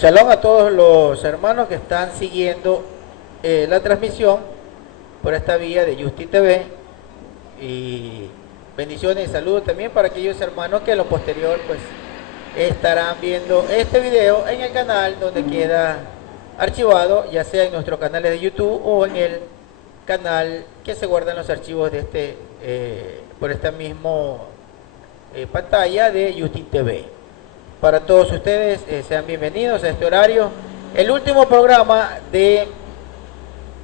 Shalom a todos los hermanos que están siguiendo la transmisión por esta vía de Justi TV, y bendiciones y saludos también para aquellos hermanos que a lo posterior pues estarán viendo este video en el canal donde queda archivado, ya sea en nuestros canales de YouTube o en el canal que se guardan los archivos de por esta misma pantalla de Justi TV. Para todos ustedes, sean bienvenidos a este horario, el último programa de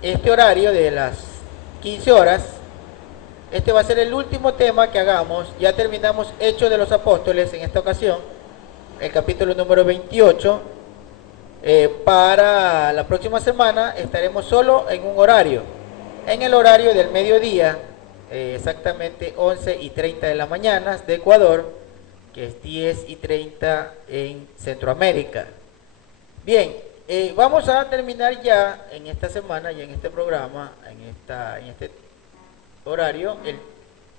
este horario de las 15 horas. Este va a ser el último tema que hagamos. Ya terminamos Hechos de los Apóstoles en esta ocasión, el capítulo número 28. Para la próxima semana estaremos solo en un horario, en el horario del mediodía, exactamente 11:30 de la mañana de Ecuador, que es 10:30 en Centroamérica. Bien, vamos a terminar ya en esta semana, ya en este programa, en este horario,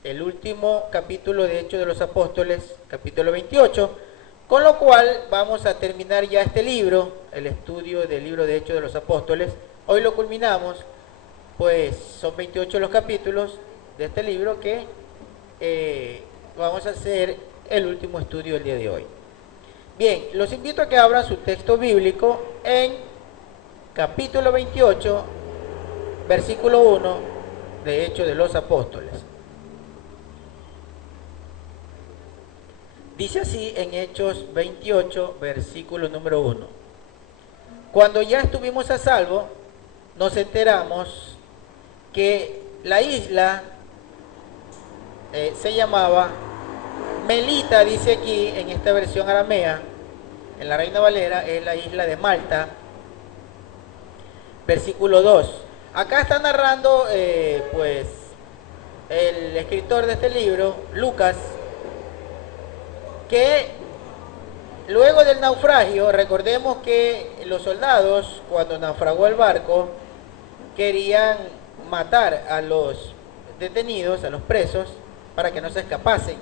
el último capítulo de Hechos de los Apóstoles, capítulo 28, con lo cual vamos a terminar ya este libro, el estudio del libro de Hechos de los Apóstoles. Hoy lo culminamos, pues son 28 los capítulos de este libro que vamos a hacer el último estudio del día de hoy. Bien, los invito a que abran su texto bíblico en capítulo 28, versículo 1 de Hechos de los Apóstoles. Dice así en Hechos 28, versículo número 1. Cuando ya estuvimos a salvo, nos enteramos que la isla se llamaba Melita, dice aquí en esta versión aramea, en la Reina Valera, es la isla de Malta. Versículo 2. Acá está narrando pues el escritor de este libro, Lucas, que luego del naufragio, recordemos que los soldados, cuando naufragó el barco, querían matar a los detenidos, a los presos, para que no se escapasen.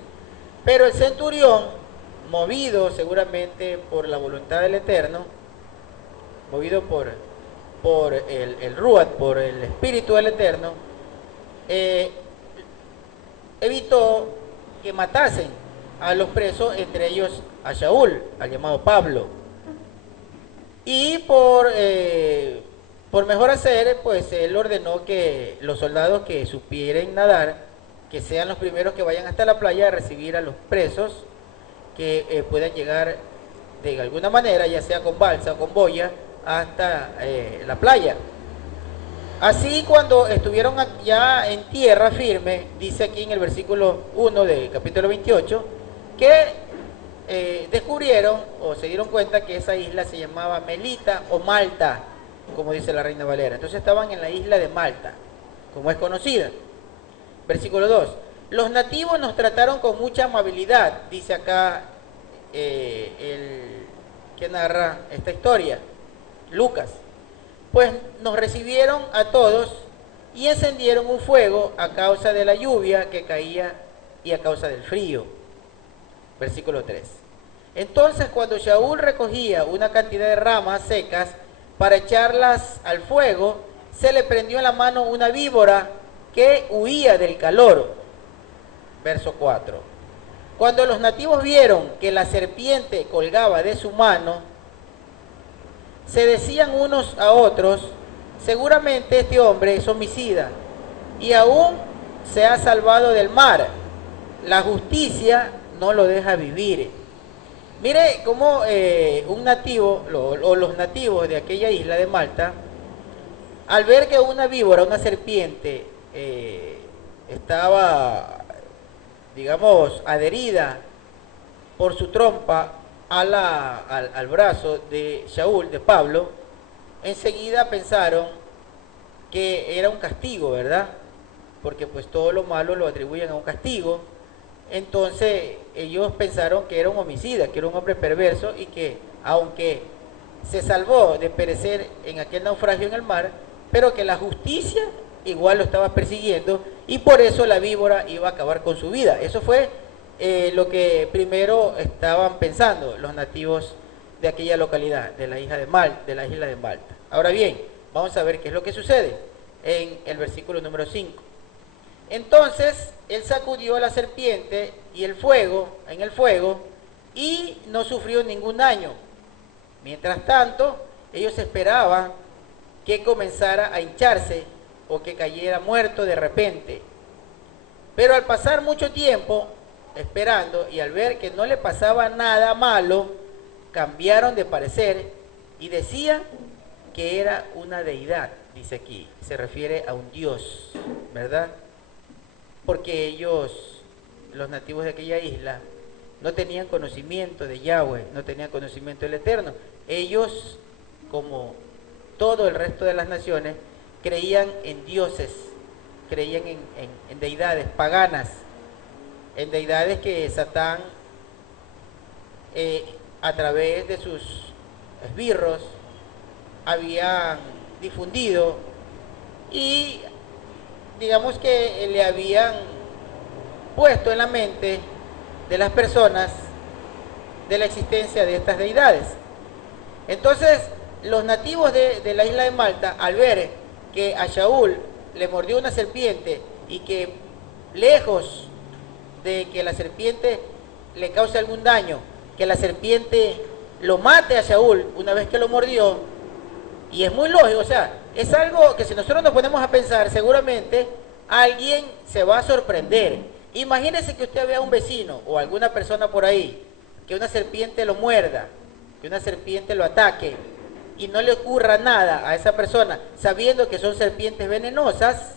Pero el centurión, movido seguramente por la voluntad del Eterno, movido por el Ruach, por el Espíritu del Eterno, evitó que matasen a los presos, entre ellos a Shaul, al llamado Pablo. Y por mejor hacer, pues él ordenó que los soldados que supieran nadar, que sean los primeros que vayan hasta la playa a recibir a los presos que puedan llegar de alguna manera, ya sea con balsa o con boya, hasta la playa. Así, cuando estuvieron ya en tierra firme, dice aquí en el versículo 1 del capítulo 28, que descubrieron o se dieron cuenta que esa isla se llamaba Melita o Malta, como dice la Reina Valera. Entonces estaban en la isla de Malta, como es conocida. Versículo 2. Los nativos nos trataron con mucha amabilidad, dice acá el que narra esta historia, Lucas. Pues nos recibieron a todos y encendieron un fuego a causa de la lluvia que caía y a causa del frío. Versículo 3. Entonces, cuando Shaul recogía una cantidad de ramas secas para echarlas al fuego, se le prendió en la mano una víbora que huía del calor. Verso 4. Cuando los nativos vieron que la serpiente colgaba de su mano, se decían unos a otros: seguramente este hombre es homicida y aún se ha salvado del mar. La justicia no lo deja vivir. Mire cómo un nativo, o los nativos de aquella isla de Malta, al ver que una víbora, una serpiente, estaba, digamos, adherida por su trompa al brazo de Shaul, de Pablo, enseguida pensaron que era un castigo, ¿verdad? Porque pues todo lo malo lo atribuyen a un castigo. Entonces ellos pensaron que era un homicida, que era un hombre perverso, y que aunque se salvó de perecer en aquel naufragio en el mar, pero que la justicia igual lo estaba persiguiendo, y por eso la víbora iba a acabar con su vida. Eso fue lo que primero estaban pensando los nativos de aquella localidad, de la isla de Malta. Ahora bien, vamos a ver qué es lo que sucede en el versículo número 5. Entonces él sacudió la serpiente y el fuego, y no sufrió ningún daño. Mientras tanto, ellos esperaban que comenzara a hincharse o que cayera muerto de repente. Pero al pasar mucho tiempo esperando y al ver que no le pasaba nada malo, cambiaron de parecer y decían que era una deidad, dice aquí, se refiere a un dios, ¿verdad? Porque ellos, los nativos de aquella isla, no tenían conocimiento de Yahweh, no tenían conocimiento del Eterno. Ellos, como todo el resto de las naciones, creían en dioses, creían en deidades paganas, en deidades que Satán, a través de sus esbirros, habían difundido y digamos que le habían puesto en la mente de las personas de la existencia de estas deidades. Entonces, los nativos de la isla de Malta, al ver que a Shaul le mordió una serpiente y que lejos de que la serpiente le cause algún daño, que la serpiente lo mate a Shaul una vez que lo mordió, y es muy lógico, o sea, es algo que si nosotros nos ponemos a pensar, seguramente alguien se va a sorprender. Imagínese que usted vea a un vecino o alguna persona por ahí, que una serpiente lo muerda, que una serpiente lo ataque, y no le ocurra nada a esa persona, sabiendo que son serpientes venenosas.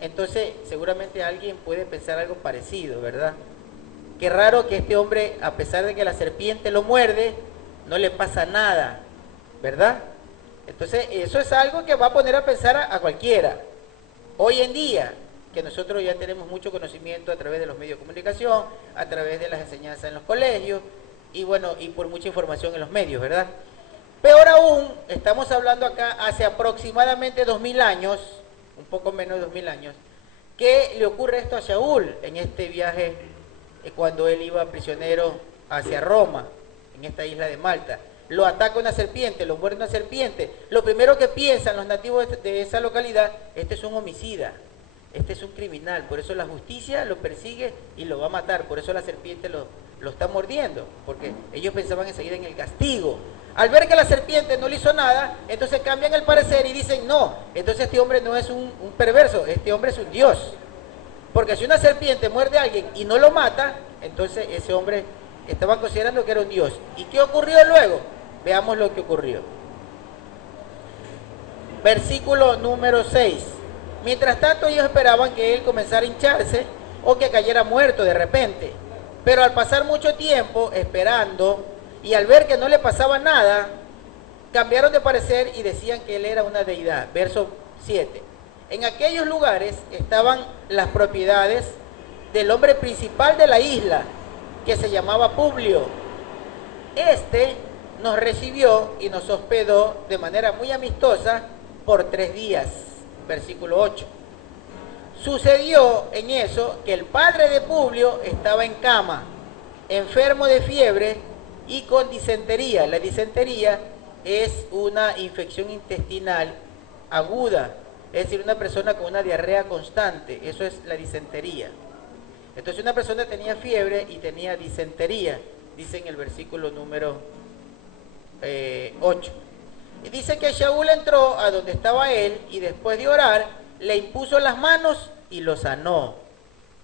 Entonces seguramente alguien puede pensar algo parecido, ¿verdad? Qué raro que este hombre, a pesar de que la serpiente lo muerde, no le pasa nada, ¿verdad? Entonces eso es algo que va a poner a pensar a cualquiera. Hoy en día, que nosotros ya tenemos mucho conocimiento a través de los medios de comunicación, a través de las enseñanzas en los colegios, y bueno, y por mucha información en los medios, ¿verdad? Peor aún, estamos hablando acá hace aproximadamente 2000 años, un poco menos de 2000 años, que le ocurre esto a Shaul en este viaje cuando él iba prisionero hacia Roma, en esta isla de Malta. Lo ataca una serpiente, lo muerde una serpiente. Lo primero que piensan los nativos de esa localidad, este es un homicida, este es un criminal, por eso la justicia lo persigue y lo va a matar, por eso la serpiente lo está mordiendo, porque ellos pensaban enseguida en el castigo. Al ver que la serpiente no le hizo nada, entonces cambian el parecer y dicen, no, entonces este hombre no es un perverso, este hombre es un dios. Porque si una serpiente muerde a alguien y no lo mata, entonces ese hombre estaban considerando que era un dios. ¿Y qué ocurrió luego? Veamos lo que ocurrió. Versículo número 6. Mientras tanto ellos esperaban que él comenzara a hincharse o que cayera muerto de repente. Pero al pasar mucho tiempo esperando y al ver que no le pasaba nada, cambiaron de parecer y decían que él era una deidad. Verso 7. En aquellos lugares estaban las propiedades del hombre principal de la isla, que se llamaba Publio. Este nos recibió y nos hospedó de manera muy amistosa por 3 días. Versículo 8. Sucedió en eso que el padre de Publio estaba en cama, enfermo de fiebre y con disentería. La disentería es una infección intestinal aguda, es decir, una persona con una diarrea constante, eso es la disentería. Entonces una persona tenía fiebre y tenía disentería, dice en el versículo número 8. Y dice que Shaul entró a donde estaba él y después de orar le impuso las manos y lo sanó.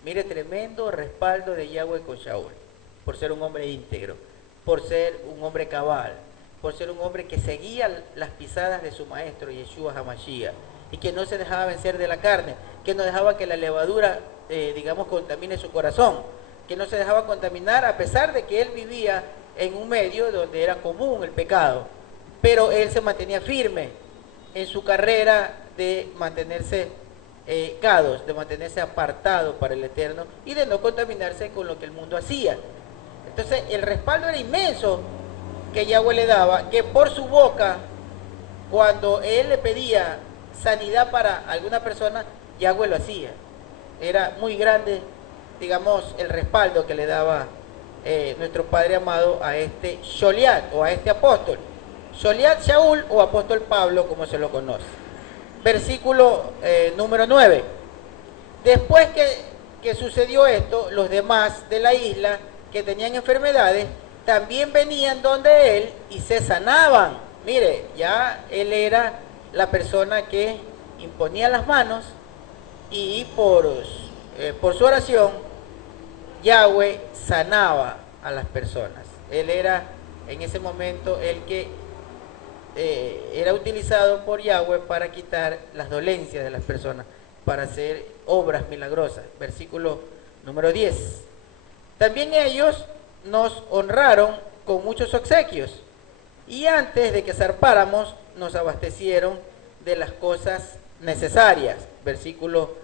Mire, tremendo respaldo de Yahweh con Shaul, por ser un hombre íntegro, por ser un hombre cabal, por ser un hombre que seguía las pisadas de su maestro Yeshua HaMashiach y que no se dejaba vencer de la carne, que no dejaba que la levadura, contamine su corazón, que no se dejaba contaminar a pesar de que él vivía en un medio donde era común el pecado, pero él se mantenía firme en su carrera de mantenerse de mantenerse apartado para el Eterno y de no contaminarse con lo que el mundo hacía. Entonces el respaldo era inmenso que Yahweh le daba, que por su boca, cuando él le pedía sanidad para alguna persona, Yahweh lo hacía. Era muy grande, digamos, el respaldo que le daba nuestro Padre amado a este Sholiat o a este apóstol. Sholiat Shaul o apóstol Pablo, como se lo conoce. Versículo número 9. Después que sucedió esto, los demás de la isla que tenían enfermedades también venían donde él y se sanaban. Mire, ya él era la persona que imponía las manos y por su oración Yahweh sanaba a las personas. Él era en ese momento el que era utilizado por Yahweh para quitar las dolencias de las personas, para hacer obras milagrosas. Versículo número 10. También ellos nos honraron con muchos obsequios y antes de que zarpáramos nos abastecieron de las cosas necesarias. Versículo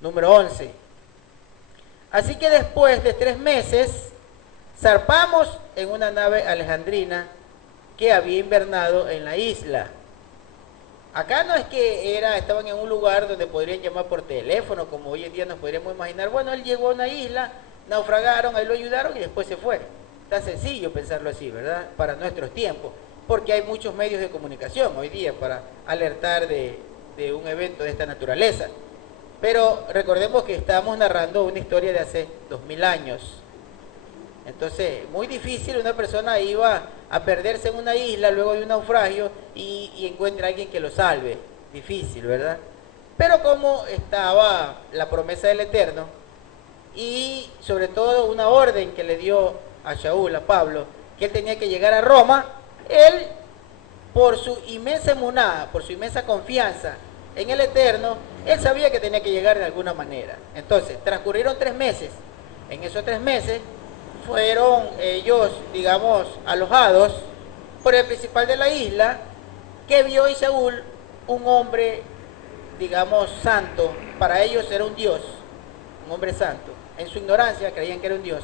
número 11. Así que después de 3 meses zarpamos en una nave alejandrina que había invernado en la isla. Acá no es que estaban en un lugar donde podrían llamar por teléfono, como hoy en día nos podríamos imaginar. Bueno, él llegó a una isla, naufragaron, ahí lo ayudaron y después se fue. Está sencillo pensarlo así, ¿verdad? Para nuestros tiempos, porque hay muchos medios de comunicación hoy día para alertar de un evento de esta naturaleza. Pero recordemos que estamos narrando una historia de hace 2000 años. Entonces, muy difícil, una persona iba a perderse en una isla luego de un naufragio y encuentra a alguien que lo salve. Difícil, ¿verdad? Pero como estaba la promesa del Eterno y sobre todo una orden que le dio a Shaul, a Pablo, que él tenía que llegar a Roma, él, por su inmensa emuná, por su inmensa confianza en el Eterno, él sabía que tenía que llegar de alguna manera. Entonces, transcurrieron 3 meses. En esos 3 meses fueron ellos, digamos, alojados por el principal de la isla, que vio en Shaul un hombre, digamos, santo. Para ellos era un dios, un hombre santo. En su ignorancia creían que era un dios.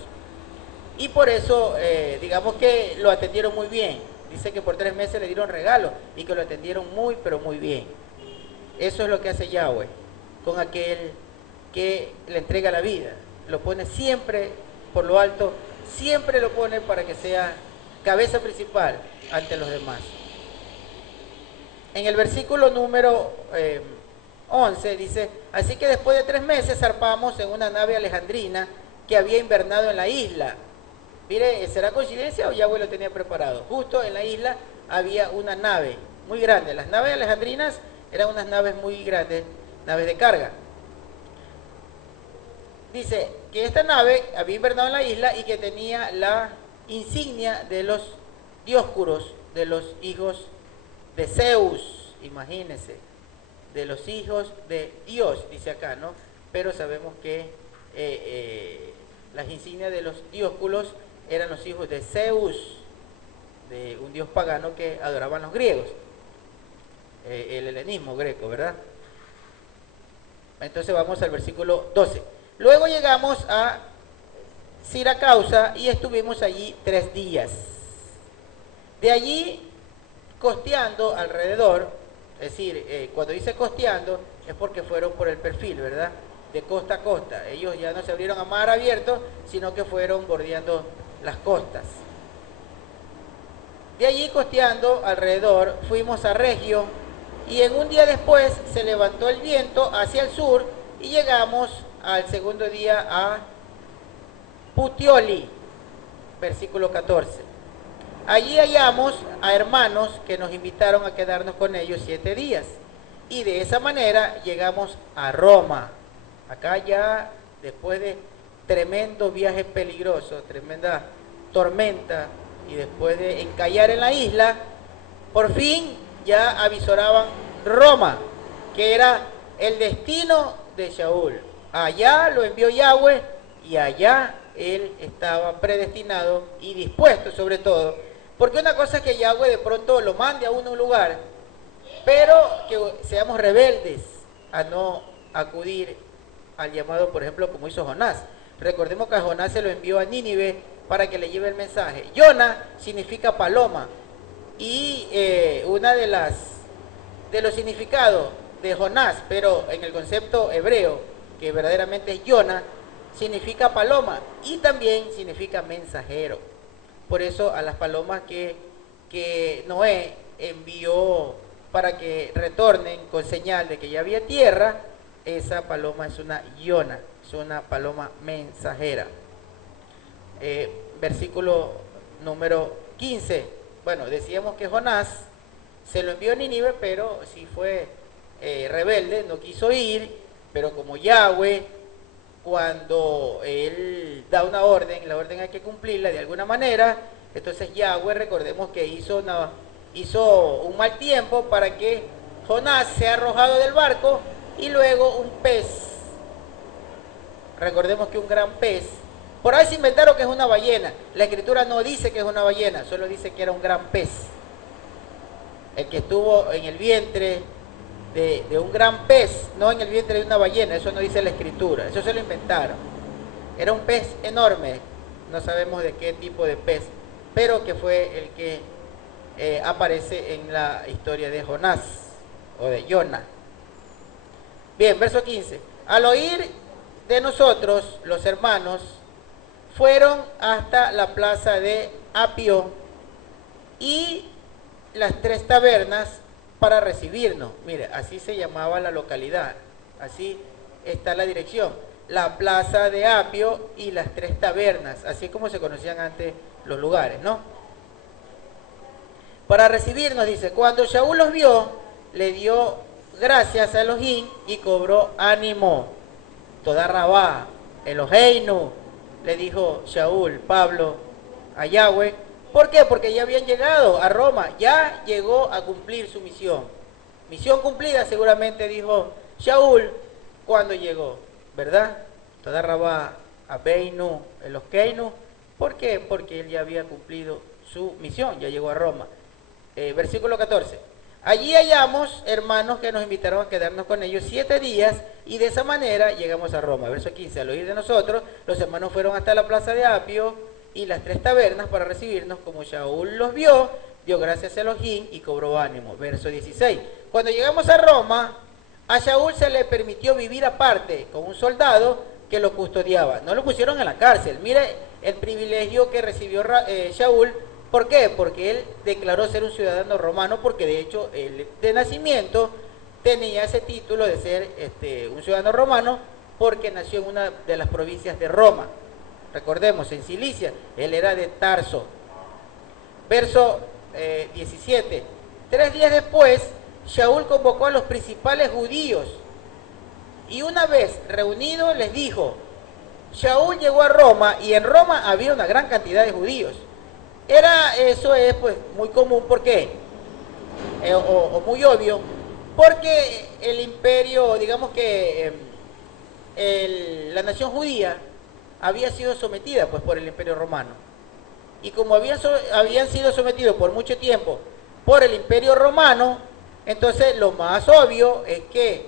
Y por eso, digamos que lo atendieron muy bien. Dice que por 3 meses le dieron regalo y que lo atendieron muy, pero muy bien. Eso es lo que hace Yahweh con aquel que le entrega la vida. Lo pone siempre por lo alto, siempre lo pone para que sea cabeza principal ante los demás. En el versículo número 11 dice: así que después de 3 meses zarpamos en una nave alejandrina que había invernado en la isla. Mire, ¿será coincidencia o Yahweh lo tenía preparado? Justo en la isla había una nave muy grande. Las naves alejandrinas eran unas naves muy grandes, naves de carga. Dice que esta nave había invernado en la isla y que tenía la insignia de los dioscuros, de los hijos de Zeus, imagínense, de los hijos de Dios, dice acá, ¿no? Pero sabemos que las insignias de los dioscuros eran los hijos de Zeus, de un dios pagano que adoraban los griegos, el helenismo greco, ¿verdad? Entonces vamos al versículo 12. Luego llegamos a Siracausa y estuvimos allí 3 días. De allí, costeando alrededor, es decir, cuando dice costeando, es porque fueron por el perfil, ¿verdad? De costa a costa. Ellos ya no se abrieron a mar abierto, sino que fueron bordeando las costas. De allí, costeando alrededor, fuimos a Regio y en un día después se levantó el viento hacia el sur y llegamos al segundo día a Puteoli, versículo 14. Allí hallamos a hermanos que nos invitaron a quedarnos con ellos 7 días. Y de esa manera llegamos a Roma. Acá ya, después de tremendo viaje peligroso, tremenda tormenta, y después de encallar en la isla, por fin ya avisoraban Roma, que era el destino de Shaul. Allá lo envió Yahweh y allá él estaba predestinado y dispuesto sobre todo. Porque una cosa es que Yahweh de pronto lo mande a uno a un lugar, pero que seamos rebeldes a no acudir al llamado, por ejemplo, como hizo Jonás. Recordemos que a Jonás se lo envió a Nínive para que le lleve el mensaje. Yona significa paloma y una de los significados de Jonás, pero en el concepto hebreo, que verdaderamente es Yona, significa paloma y también significa mensajero. Por eso a las palomas que Noé envió para que retornen con señal de que ya había tierra, esa paloma es una Iona, es una paloma mensajera. Versículo número 15. Bueno, decíamos que Jonás se lo envió a Nínive, pero sí fue rebelde, no quiso ir, pero como Yahweh, cuando él da una orden, la orden hay que cumplirla de alguna manera. Entonces Yahweh, recordemos que hizo un mal tiempo para que Jonás sea arrojado del barco y luego un pez, recordemos que un gran pez, por ahí se inventaron que es una ballena. La escritura no dice que es una ballena, solo dice que era un gran pez, el que estuvo en el vientre de un gran pez, no en el vientre de una ballena. Eso no dice la escritura, eso se lo inventaron. Era un pez enorme, no sabemos de qué tipo de pez, pero que fue el que aparece en la historia de Jonás o de Jona. Bien, verso 15. Al oír de nosotros, los hermanos, fueron hasta la plaza de Apio y las 3 tabernas para recibirnos. Mire, así se llamaba la localidad, así está la dirección, la plaza de Apio y las 3 tabernas, así como se conocían antes los lugares, ¿no? Para recibirnos, dice, cuando Shaul los vio, le dio gracias a Elohim y cobró ánimo. Toda Rabá, Eloheinu, le dijo Shaul, Pablo, a Yahweh. ¿Por qué? Porque ya habían llegado a Roma, ya llegó a cumplir su misión. Misión cumplida, seguramente dijo Shaul cuando llegó, ¿verdad? Toda Rabá, Abeinu, Eloheinu. ¿Por qué? Porque él ya había cumplido su misión, ya llegó a Roma. Versículo 14. Allí hallamos hermanos que nos invitaron a quedarnos con ellos 7 días y de esa manera llegamos a Roma. Verso 15. Al oír de nosotros, los hermanos fueron hasta la plaza de Apio y las 3 tabernas para recibirnos. Como Shaul los vio, dio gracias a Elohim y cobró ánimo. Verso 16. Cuando llegamos a Roma, a Shaul se le permitió vivir aparte con un soldado que lo custodiaba. No lo pusieron en la cárcel. Mire el privilegio que recibió Shaul. ¿Por qué? Porque él declaró ser un ciudadano romano, porque de hecho él de nacimiento tenía ese título de ser un ciudadano romano, porque nació en una de las provincias de Roma. Recordemos, en Cilicia, él era de Tarso. Verso 17. 3 días después, Shaul convocó a los principales judíos y una vez reunidos les dijo, Shaul llegó a Roma y en Roma había una gran cantidad de judíos. Eso es pues muy común, ¿por qué? O muy obvio, porque el imperio, digamos que la nación judía había sido sometida pues por el imperio romano. Y como habían sido sometidos por mucho tiempo por el imperio romano, entonces lo más obvio es que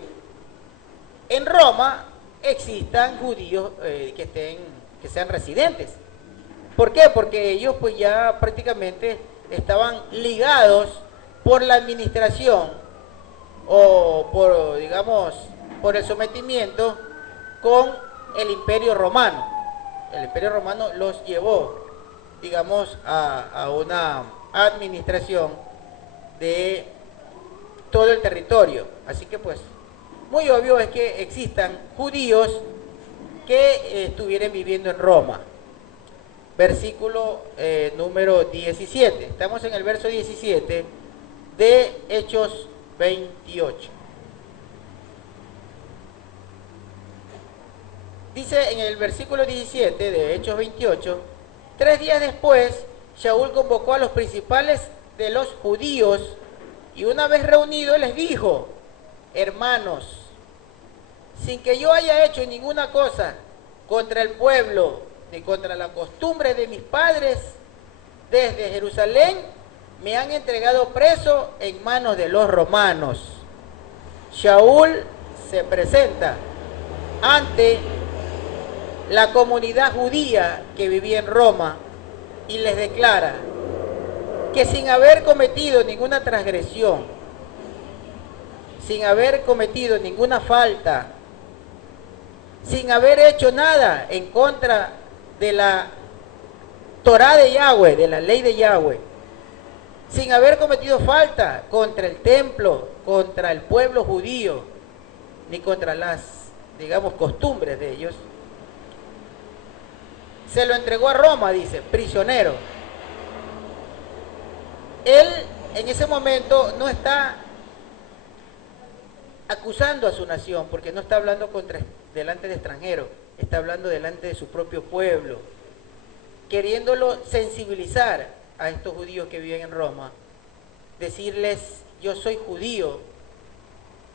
en Roma existan judíos que sean residentes. ¿Por qué? Porque ellos pues ya prácticamente estaban ligados por la administración o por, digamos, por el sometimiento con el imperio romano. El imperio romano los llevó, digamos, a una administración de todo el territorio. Así que pues muy obvio es que existan judíos que estuvieran viviendo en Roma. Versículo número 17. Estamos en el verso 17 de Hechos 28. Dice en el versículo 17 de Hechos 28, 3 días después, Shaul convocó a los principales de los judíos y una vez reunidos les dijo, hermanos, sin que yo haya hecho ninguna cosa contra el pueblo ni contra la costumbre de mis padres, desde Jerusalén me han entregado preso en manos de los romanos. Shaul se presenta ante la comunidad judía que vivía en Roma y les declara que sin haber cometido ninguna transgresión, sin haber cometido ninguna falta, sin haber hecho nada en contra de la Torá de Yahweh, de la ley de Yahweh, sin haber cometido falta contra el templo, contra el pueblo judío, ni contra las, digamos, costumbres de ellos, se lo entregó a Roma, dice, prisionero. Él en ese momento no está acusando a su nación, porque no está hablando delante de extranjeros, está hablando delante de su propio pueblo, queriéndolo sensibilizar a estos judíos que viven en Roma, decirles: yo soy judío,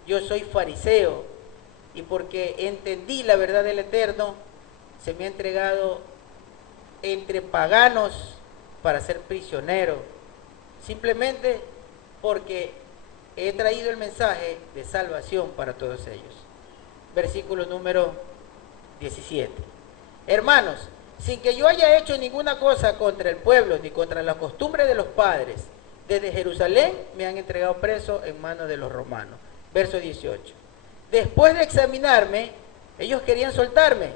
yo soy fariseo, y porque entendí la verdad del Eterno, se me ha entregado entre paganos para ser prisionero, simplemente porque he traído el mensaje de salvación para todos ellos. Versículo número 17. Hermanos, sin que yo haya hecho ninguna cosa contra el pueblo ni contra la costumbre de los padres, desde Jerusalén me han entregado preso en manos de los romanos. Verso 18. Después de examinarme, ellos querían soltarme,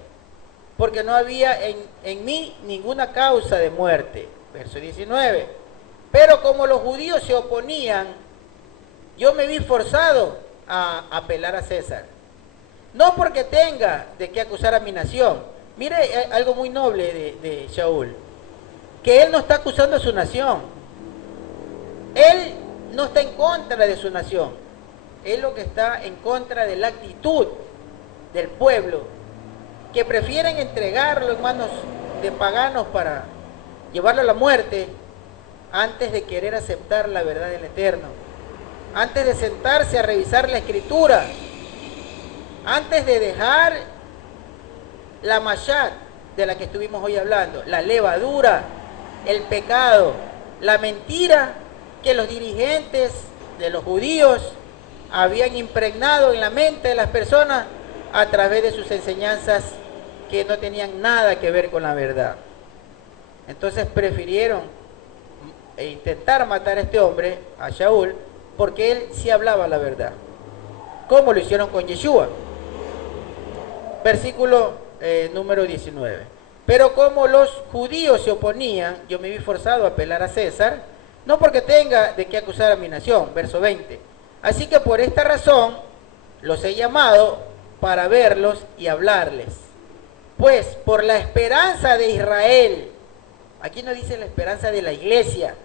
porque no había en mí ninguna causa de muerte. Verso 19. Pero como los judíos se oponían, yo me vi forzado a apelar a César. No porque tenga de qué acusar a mi nación. Mire algo muy noble de Shaul, que él no está acusando a su nación. Él no está en contra de su nación. Él lo que está en contra de la actitud del pueblo, que prefieren entregarlo en manos de paganos para llevarlo a la muerte, antes de querer aceptar la verdad del Eterno, antes de sentarse a revisar la Escritura, antes de dejar la mashat de la que estuvimos hoy hablando, la levadura, el pecado, la mentira que los dirigentes de los judíos habían impregnado en la mente de las personas a través de sus enseñanzas que no tenían nada que ver con la verdad. Entonces prefirieron intentar matar a este hombre, a Shaul, porque él sí hablaba la verdad, como lo hicieron con Yeshua. Versículo número 19. Pero como los judíos se oponían, yo me vi forzado a apelar a César, no porque tenga de qué acusar a mi nación. Verso 20. Así que por esta razón los he llamado para verlos y hablarles. Pues por la esperanza de Israel, aquí no dice la esperanza de la iglesia.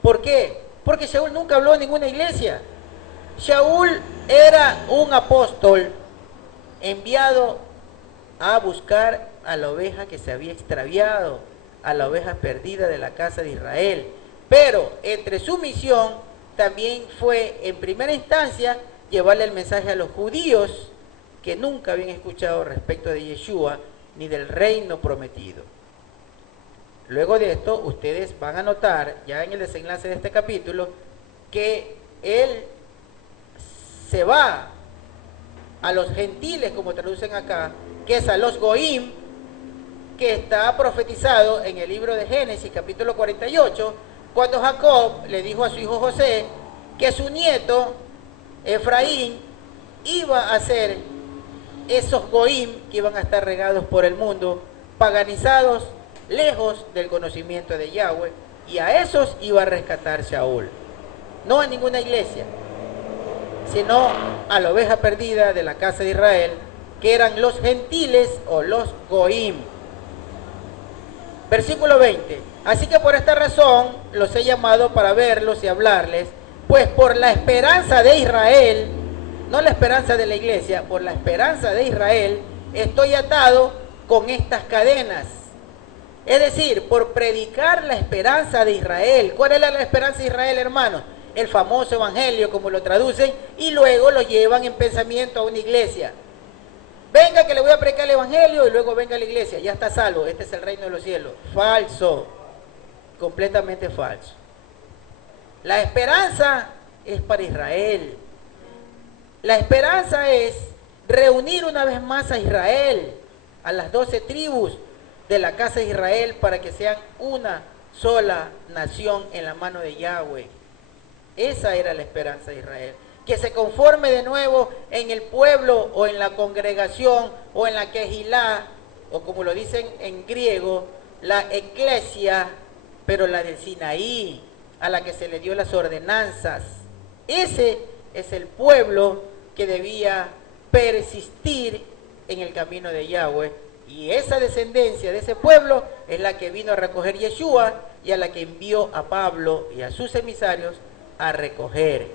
¿Por qué? Porque Shaul nunca habló en ninguna iglesia. Shaul era un apóstol enviado a buscar a la oveja que se había extraviado, a la oveja perdida de la casa de Israel. Pero entre su misión también fue, en primera instancia, llevarle el mensaje a los judíos que nunca habían escuchado respecto de Yeshua ni del reino prometido. Luego de esto, ustedes van a notar, ya en el desenlace de este capítulo, que él se va a los gentiles, como traducen acá, que es a los goim, que está profetizado en el libro de Génesis, capítulo 48, cuando Jacob le dijo a su hijo José que su nieto, Efraín, iba a ser esos goim que iban a estar regados por el mundo, paganizados, lejos del conocimiento de Yahweh, y a esos iba a rescatar Shaul. No a ninguna iglesia, sino a la oveja perdida de la casa de Israel, que eran los gentiles o los goim. Versículo 20. Así que por esta razón los he llamado para verlos y hablarles, pues por la esperanza de Israel, no la esperanza de la iglesia, por la esperanza de Israel, estoy atado con estas cadenas. Es decir, por predicar la esperanza de Israel. ¿Cuál era la esperanza de Israel, hermanos? El famoso evangelio, como lo traducen, y luego lo llevan en pensamiento a una iglesia. Venga que le voy a predicar el evangelio y luego venga a la iglesia, ya está salvo, este es el reino de los cielos. Falso, completamente falso. La esperanza es para Israel. La esperanza es reunir una vez más a Israel, a las 12 tribus de la casa de Israel, para que sean una sola nación en la mano de Yahweh. Esa era la esperanza de Israel. que se conforme de nuevo en el pueblo o en la congregación o en la quejilá, o como lo dicen en griego, la eclesia, pero la del Sinaí, a la que se le dio las ordenanzas. Ese es el pueblo que debía persistir en el camino de Yahweh, y esa descendencia de ese pueblo es la que vino a recoger Yeshua y a la que envió a Pablo y a sus emisarios a recoger.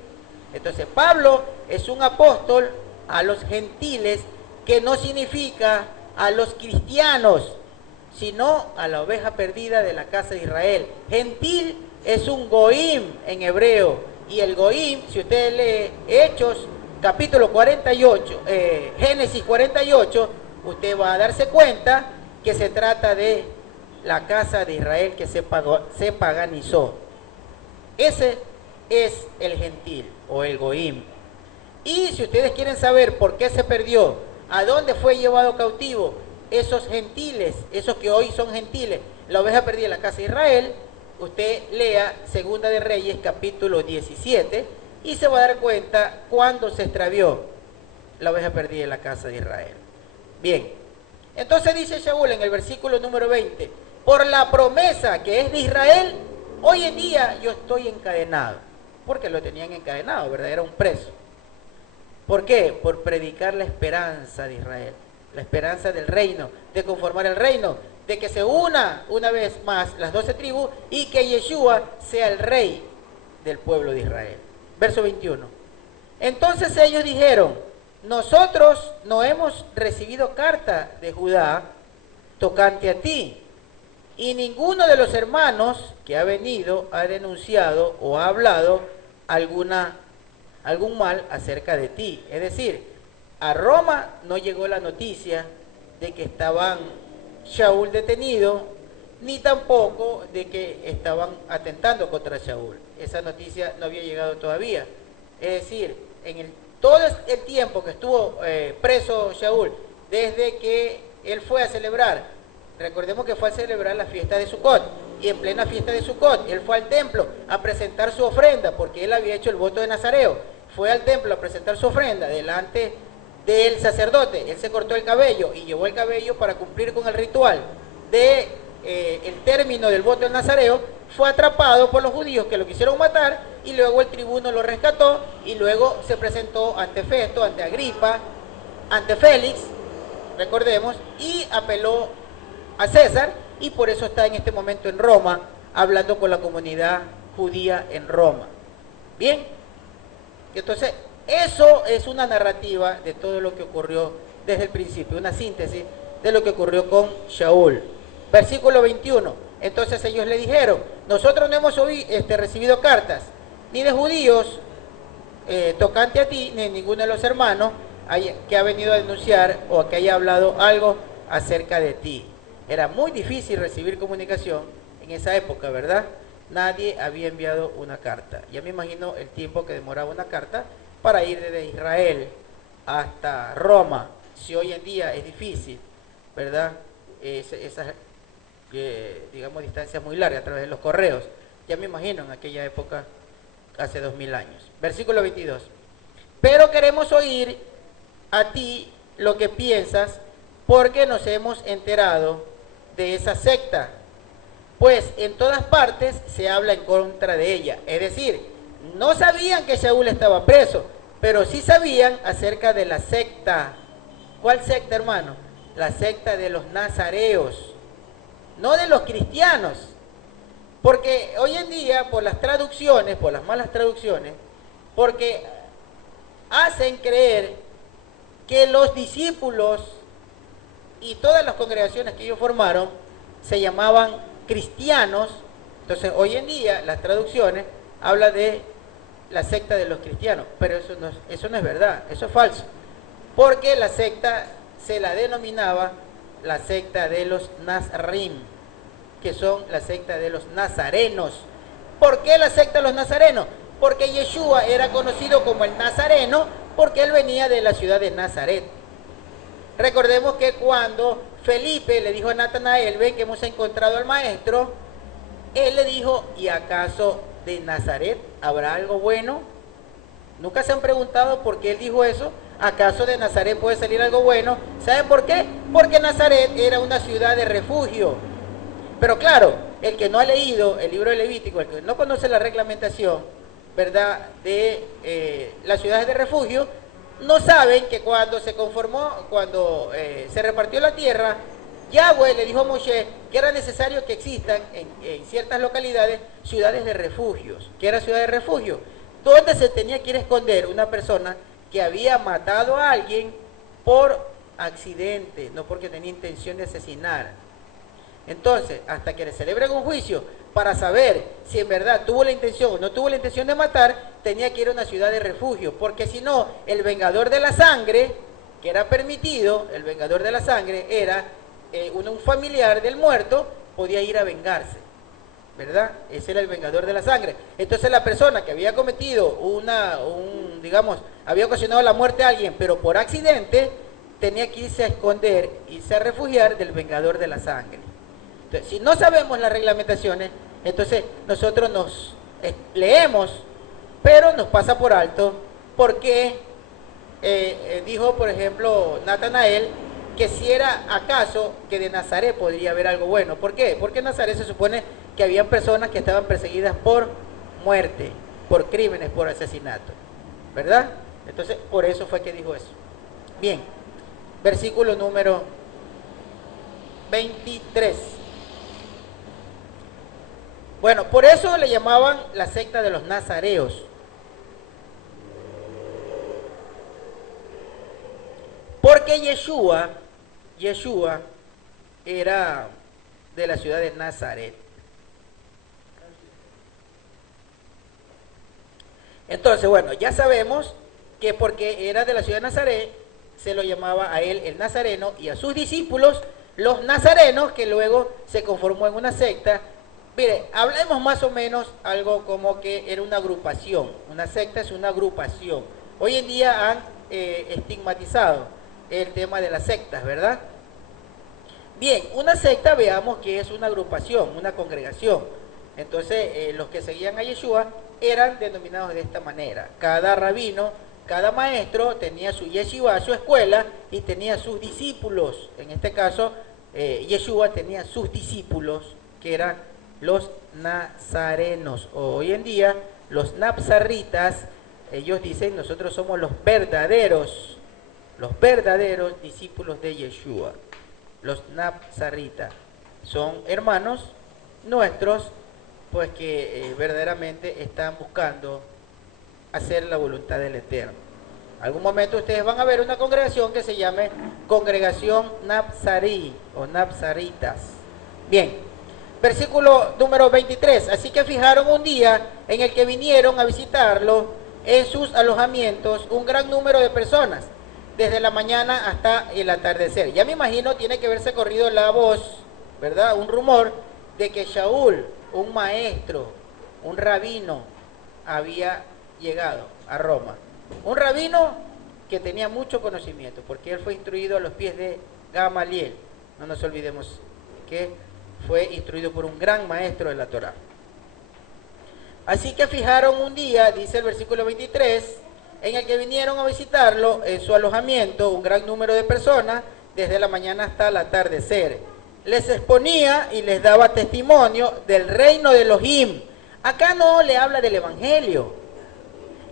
Entonces Pablo es un apóstol a los gentiles, que no significa a los cristianos, sino a la oveja perdida de la casa de Israel. Gentil es un goim en hebreo, y el goim, si usted lee Hechos capítulo 48, Génesis 48, usted va a darse cuenta que se trata de la casa de Israel que se paganizó. Ese es el gentil o el goim. Y si ustedes quieren saber por qué se perdió, a dónde fue llevado cautivo esos gentiles, esos que hoy son gentiles, la oveja perdida de la casa de Israel, usted lea Segunda de Reyes capítulo 17 y se va a dar cuenta cuándo se extravió la oveja perdida de la casa de Israel. Bien, entonces dice Shaul en el versículo número 20, por la promesa que es de Israel, hoy en día yo estoy encadenado, porque lo tenían encadenado, ¿verdad? Era un preso. ¿Por qué? Por predicar la esperanza de Israel, la esperanza del reino, de conformar el reino, de que se una vez más las 12 tribus y que Yeshua sea el rey del pueblo de Israel. Verso 21. Entonces ellos dijeron, nosotros no hemos recibido carta de Judá tocante a ti, y ninguno de los hermanos que ha venido ha denunciado o ha hablado algún mal acerca de ti. Es decir, a Roma no llegó la noticia de que estaban Shaul detenido, ni tampoco de que estaban atentando contra Shaul. Esa noticia no había llegado todavía. Es decir, todo el tiempo que estuvo preso Shaul, desde que él fue a celebrar, recordemos que fue a celebrar la fiesta de Sucot, y en plena fiesta de Sucot, él fue al templo a presentar su ofrenda, porque él había hecho el voto de Nazareo. Fue al templo a presentar su ofrenda delante del sacerdote. Él se cortó el cabello y llevó el cabello para cumplir con el ritual de el término del voto del Nazareo. Fue atrapado por los judíos que lo quisieron matar, y luego el tribuno lo rescató, y luego se presentó ante Festo, ante Agripa, ante Félix, recordemos, y apeló a César, y por eso está en este momento en Roma, hablando con la comunidad judía en Roma. Bien, entonces eso es una narrativa de todo lo que ocurrió desde el principio, una síntesis de lo que ocurrió con Shaul. Versículo 21, entonces ellos le dijeron, nosotros no hemos recibido cartas, ni de judíos tocante a ti, ni de ninguno de los hermanos que ha venido a denunciar o que haya hablado algo acerca de ti. Era muy difícil recibir comunicación en esa época, ¿verdad? Nadie había enviado una carta. Ya me imagino el tiempo que demoraba una carta para ir desde Israel hasta Roma. Si hoy en día es difícil, ¿verdad? Esas, digamos, distancias muy largas a través de los correos. Ya me imagino en aquella época, hace 2000 años. Versículo 22. Pero queremos oír a ti lo que piensas, porque nos hemos enterado de esa secta, pues en todas partes se habla en contra de ella. Es decir, no sabían que Shaul estaba preso, pero sí sabían acerca de la secta. ¿Cuál secta, hermano? La secta de los nazareos, no de los cristianos. Porque hoy en día, por las traducciones, por las malas traducciones, porque hacen creer que los discípulos y todas las congregaciones que ellos formaron se llamaban cristianos. Entonces hoy en día las traducciones hablan de la secta de los cristianos, pero eso no es verdad, eso es falso, porque la secta se la denominaba la secta de los Nazarim, que son la secta de los nazarenos. ¿Por qué la secta de los nazarenos? Porque Yeshua era conocido como el Nazareno, porque él venía de la ciudad de Nazaret. Recordemos que cuando Felipe le dijo a Natanael, ven que hemos encontrado al maestro, él le dijo, ¿y acaso de Nazaret habrá algo bueno? ¿Nunca se han preguntado por qué él dijo eso? ¿Acaso de Nazaret puede salir algo bueno? ¿Saben por qué? Porque Nazaret era una ciudad de refugio. Pero claro, el que no ha leído el libro de Levítico, el que no conoce la reglamentación, ¿verdad?, de las ciudades de refugio, no saben que cuando se conformó, cuando se repartió la tierra, Yahweh le dijo a Moshe que era necesario que existan en ciertas localidades ciudades de refugios. ¿Qué era ciudad de refugio? Donde se tenía que ir a esconder una persona que había matado a alguien por accidente, no porque tenía intención de asesinar. Entonces, hasta que le celebren un juicio para saber si en verdad tuvo la intención o no tuvo la intención de matar, tenía que ir a una ciudad de refugio, porque si no, el vengador de la sangre, que era permitido, el vengador de la sangre era un familiar del muerto, podía ir a vengarse, ¿verdad? Ese era el vengador de la sangre. Entonces la persona que había cometido digamos, había ocasionado la muerte a alguien, pero por accidente, tenía que irse a esconder, irse a refugiar del vengador de la sangre. Entonces, si no sabemos las reglamentaciones, entonces nosotros nos leemos, pero nos pasa por alto, porque dijo, por ejemplo, Natanael, que si era acaso que de Nazaret podría haber algo bueno. ¿Por qué? Porque en Nazaret se supone que habían personas que estaban perseguidas por muerte, por crímenes, por asesinato, ¿verdad? Entonces, por eso fue que dijo eso. Bien, versículo número 23. Bueno, por eso le llamaban la secta de los nazareos. Porque Yeshua era de la ciudad de Nazaret. Entonces, bueno, ya sabemos que porque era de la ciudad de Nazaret, se lo llamaba a él el nazareno y a sus discípulos los nazarenos, que luego se conformó en una secta. Mire, hablemos más o menos algo como que era una agrupación. Una secta es una agrupación. Hoy en día han estigmatizado el tema de las sectas, ¿verdad? Bien, una secta, veamos que es una agrupación, una congregación. Entonces, los que seguían a Yeshua eran denominados de esta manera. Cada rabino, cada maestro tenía su yeshiva, su escuela, y tenía sus discípulos. En este caso, Yeshua tenía sus discípulos, que eran los nazarenos, o hoy en día los nazaritas. Ellos dicen, nosotros somos los verdaderos discípulos de Yeshua. Los nazaritas son hermanos nuestros, pues que verdaderamente están buscando hacer la voluntad del Eterno. Algún momento ustedes van a ver una congregación que se llame Congregación Nazarí o Nazaritas. Bien, versículo número 23. Así que fijaron un día en el que vinieron a visitarlo en sus alojamientos un gran número de personas, desde la mañana hasta el atardecer. Ya me imagino tiene que haberse corrido la voz, ¿verdad? Un rumor de que Shaul, un maestro, un rabino, había llegado a Roma. Un rabino que tenía mucho conocimiento, porque él fue instruido a los pies de Gamaliel. No nos olvidemos que fue instruido por un gran maestro de la Torá. Así que fijaron un día, dice el versículo 23, en el que vinieron a visitarlo en su alojamiento un gran número de personas, desde la mañana hasta el atardecer. Les exponía y les daba testimonio del reino de Elohim. Acá no le habla del evangelio.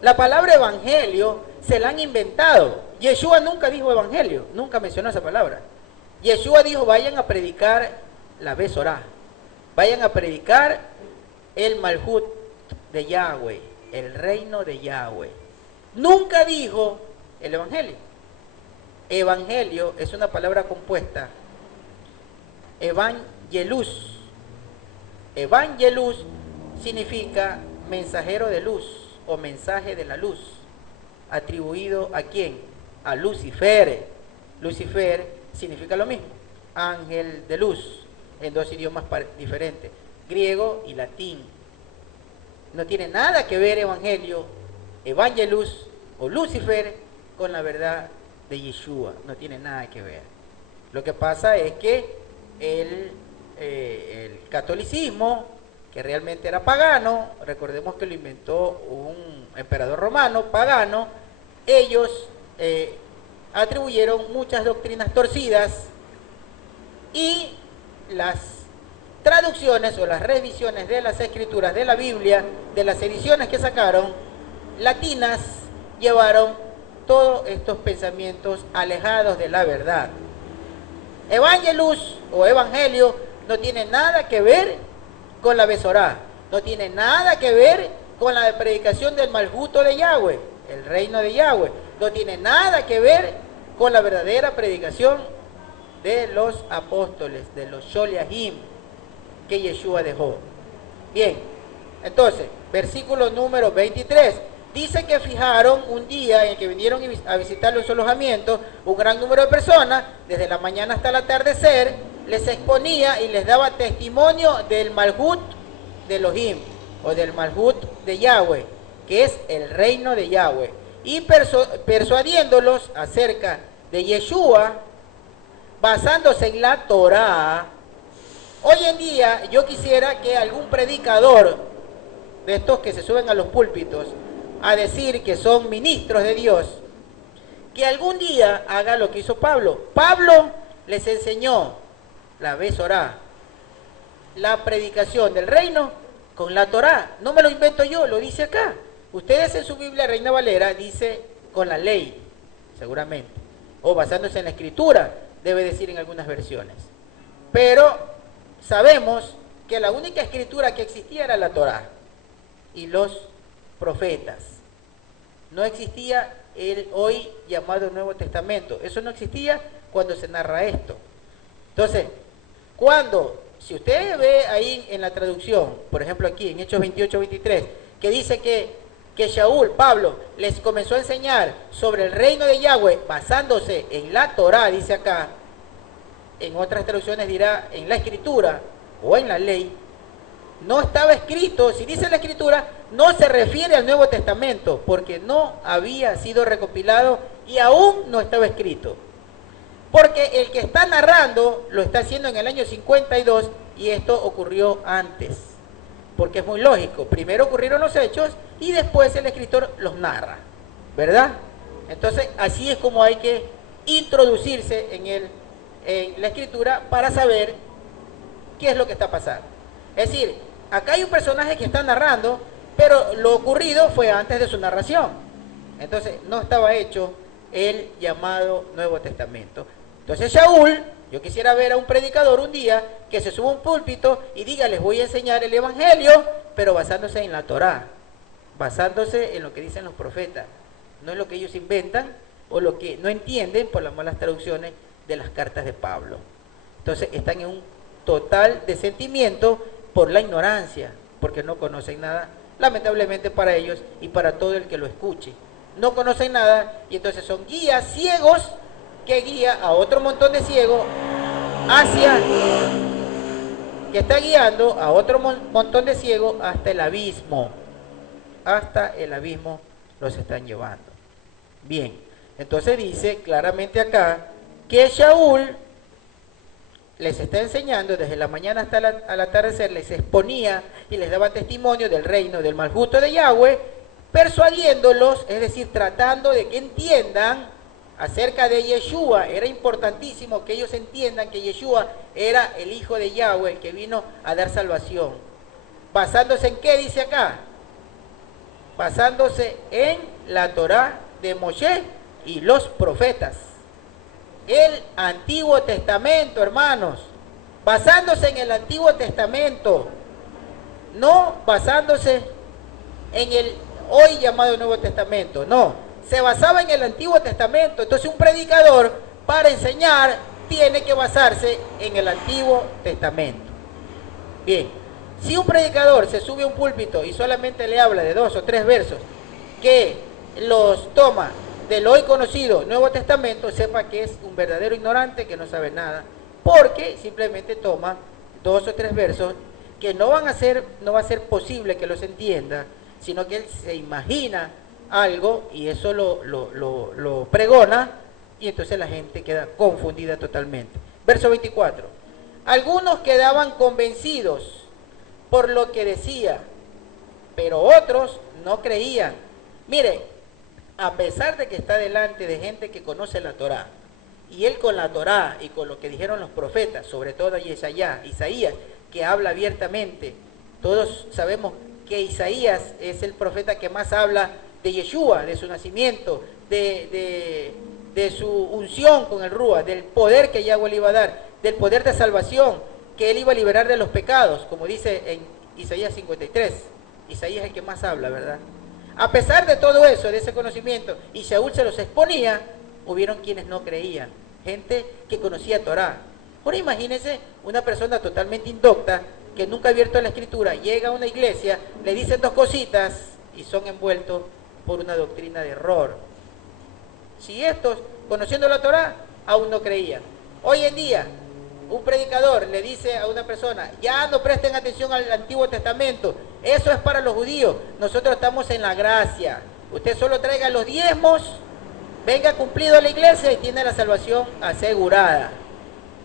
La palabra evangelio se la han inventado. Yeshua nunca dijo evangelio, nunca mencionó esa palabra. Yeshua dijo, vayan a predicar la Besorá, vayan a predicar el Malhut de Yahweh, el reino de Yahweh. Nunca dijo el evangelio. Evangelio es una palabra compuesta. Evangelus. Evangelus significa mensajero de luz o mensaje de la luz. ¿Atribuido a quién? A Lucifer. Lucifer significa lo mismo, ángel de luz, en dos idiomas diferentes, griego y latín. No tiene nada que ver evangelio, evangelus o Lucifer con la verdad de Yeshua. No tiene nada que ver. Lo que pasa es que el catolicismo, que realmente era pagano, recordemos que lo inventó un emperador romano, pagano, ellos atribuyeron muchas doctrinas torcidas y las traducciones o las revisiones de las escrituras de la Biblia, de las ediciones que sacaron, latinas, llevaron todos estos pensamientos alejados de la verdad. Evangelus o evangelio no tiene nada que ver con la Besorá, no tiene nada que ver con la predicación del Maljuto de Yahweh, el reino de Yahweh, no tiene nada que ver con la verdadera predicación de los apóstoles, de los Sholiahim que Yeshua dejó. Bien, entonces, versículo número 23, dice que fijaron un día en el que vinieron a visitar los alojamientos, un gran número de personas, desde la mañana hasta el atardecer, les exponía y les daba testimonio del Malhut de Elohim, o del Malhut de Yahweh, que es el reino de Yahweh, y persuadiéndolos acerca de Yeshua, basándose en la Torá. Hoy en día yo quisiera que algún predicador de estos que se suben a los púlpitos a decir que son ministros de Dios, que algún día haga lo que hizo Pablo. Pablo les enseñó la Besorá, la predicación del reino con la Torá. No me lo invento yo, lo dice acá. Ustedes en su Biblia Reina Valera dice con la ley, seguramente, o basándose en la escritura, debe decir en algunas versiones. Pero sabemos que la única escritura que existía era la Torá y los profetas. No existía el hoy llamado Nuevo Testamento. Eso no existía cuando se narra esto. Entonces, si usted ve ahí en la traducción, por ejemplo aquí en Hechos 28-23, que dice que Shaul, Pablo, les comenzó a enseñar sobre el reino de Yahweh basándose en la Torá, dice acá, en otras traducciones dirá en la escritura o en la ley, no estaba escrito. Si dice la escritura, no se refiere al Nuevo Testamento, porque no había sido recopilado y aún no estaba escrito. Porque el que está narrando lo está haciendo en el año 52 y esto ocurrió antes. Porque es muy lógico, primero ocurrieron los hechos y después el escritor los narra, ¿verdad? Entonces así es como hay que introducirse en la escritura para saber qué es lo que está pasando. Es decir, acá hay un personaje que está narrando, pero lo ocurrido fue antes de su narración. Entonces no estaba hecho el llamado Nuevo Testamento. Entonces Shaul, yo quisiera ver a un predicador un día que se suba a un púlpito y diga, les voy a enseñar el Evangelio, pero basándose en la Torá, basándose en lo que dicen los profetas, no en lo que ellos inventan o lo que no entienden por las malas traducciones de las cartas de Pablo. Entonces están en un total desentimiento por la ignorancia, porque no conocen nada, lamentablemente para ellos y para todo el que lo escuche. No conocen nada y entonces son guías ciegos que guía a otro montón de ciegos que está guiando a otro montón de ciegos hasta el abismo. Hasta el abismo los están llevando. Bien, entonces dice claramente acá que Shaul les está enseñando desde la mañana hasta al atardecer, les exponía y les daba testimonio del reino del Maljuto de Yahweh, persuadiéndolos, es decir, tratando de que entiendan acerca de Yeshua. Era importantísimo que ellos entiendan que Yeshua era el Hijo de Yahweh, el que vino a dar salvación. ¿Basándose en qué dice acá? Basándose en la Torá de Moshe y los profetas. El Antiguo Testamento, hermanos. Basándose en el Antiguo Testamento. No basándose en el hoy llamado Nuevo Testamento, no. Se basaba en el Antiguo Testamento. Entonces un predicador para enseñar tiene que basarse en el Antiguo Testamento. Bien, si un predicador se sube a un púlpito y solamente le habla de 2 o 3 versos que los toma del hoy conocido Nuevo Testamento, sepa que es un verdadero ignorante que no sabe nada, porque simplemente toma 2 o 3 versos que no va a ser posible que los entienda, sino que él se imagina algo y eso lo pregona y entonces la gente queda confundida totalmente. Verso 24. Algunos quedaban convencidos por lo que decía, pero otros no creían. Mire, a pesar de que está delante de gente que conoce la Torá, y él con la Torá y con lo que dijeron los profetas, sobre todo Isaías, que habla abiertamente, todos sabemos que Isaías es el profeta que más habla de Yeshua, de su nacimiento, de su unción con el Rúa, del poder que Yahweh le iba a dar, del poder de salvación, que él iba a liberar de los pecados, como dice en Isaías 53. Isaías es el que más habla, ¿verdad? A pesar de todo eso, de ese conocimiento, y Shaul se los exponía, hubieron quienes no creían, gente que conocía Torá. Ahora imagínense una persona totalmente indocta, que nunca ha abierto la escritura, llega a una iglesia, le dicen dos cositas y son envueltos por una doctrina de error. Si estos, conociendo la Torá, aún no creían. Hoy en día, un predicador le dice a una persona, ya no presten atención al Antiguo Testamento, eso es para los judíos, nosotros estamos en la gracia, usted solo traiga los diezmos, venga cumplido a la iglesia y tiene la salvación asegurada.